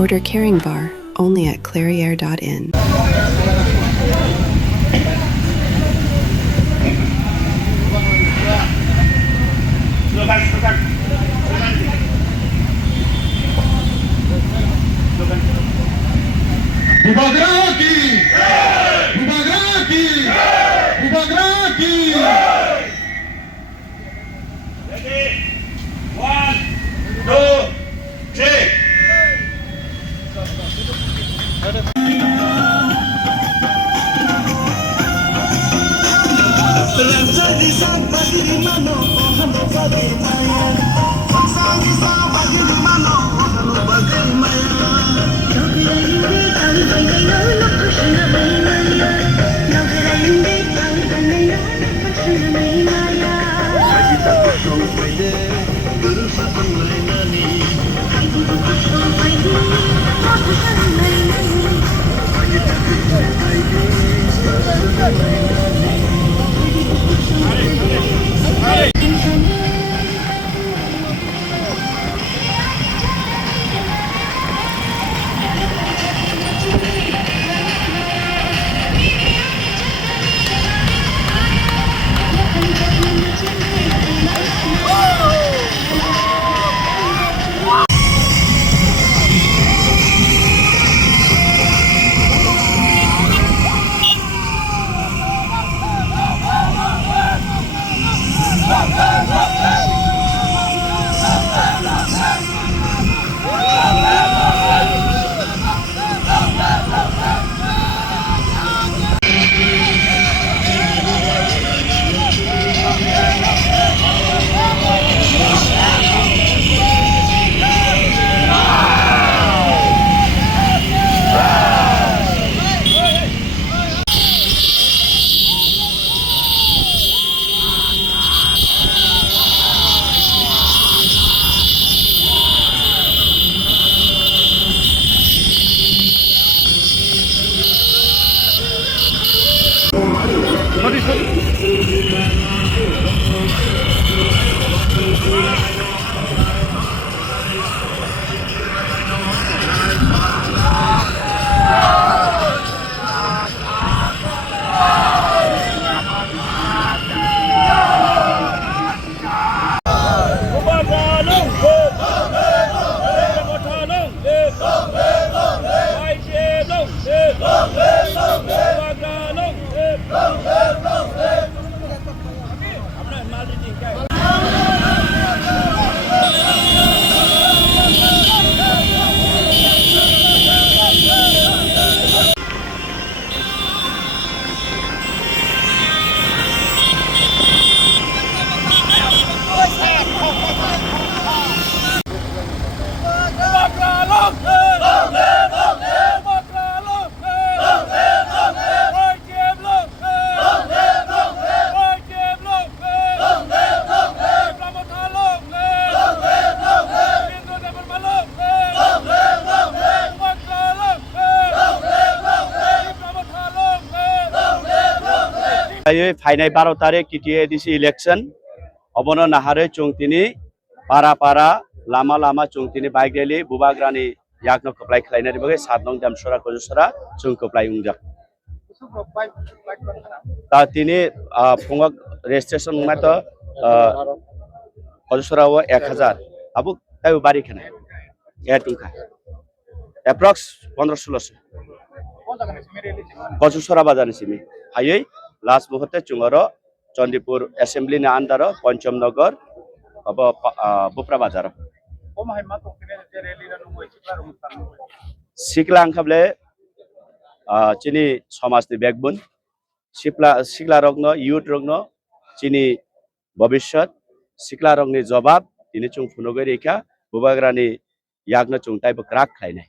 Order Caring Bar only at clairiere.in. Ready? 1, 2, 3. फाइनाय 12 तारिख TTADC election अबनो नाहारे चुंगतिनी पारा पारा लामा लामा चुंगतिनी बाइक रैली बुबाग्रानी यागनो कप्लाय खलायनाय बगे 7 नं दामसरा कजुसरा चुंग कप्लाय उंजाक ता तिनी फुंगक रेजिस्ट्रेशन मात कजुसराव 1000 अबु ताय बारी खना या तुंखा एप्रोक्स 15-16 कजुसरा बाजार सिमी हायै लास्ट मुहूर्ते चुंगरो चंडीपुर असेंबली ने अंदर पंचम नगर अब बुप्रा बाजार सिकला अंखाबले चिनी समाजनि बेकबोन सिकला रगनो यूथ रगनो चिनी भविष्य सिकला रगनि जवाब दिनै चुं फुनगै रेखा बुबाग्रानि यागनो चुंथाय बक्राक खायनाय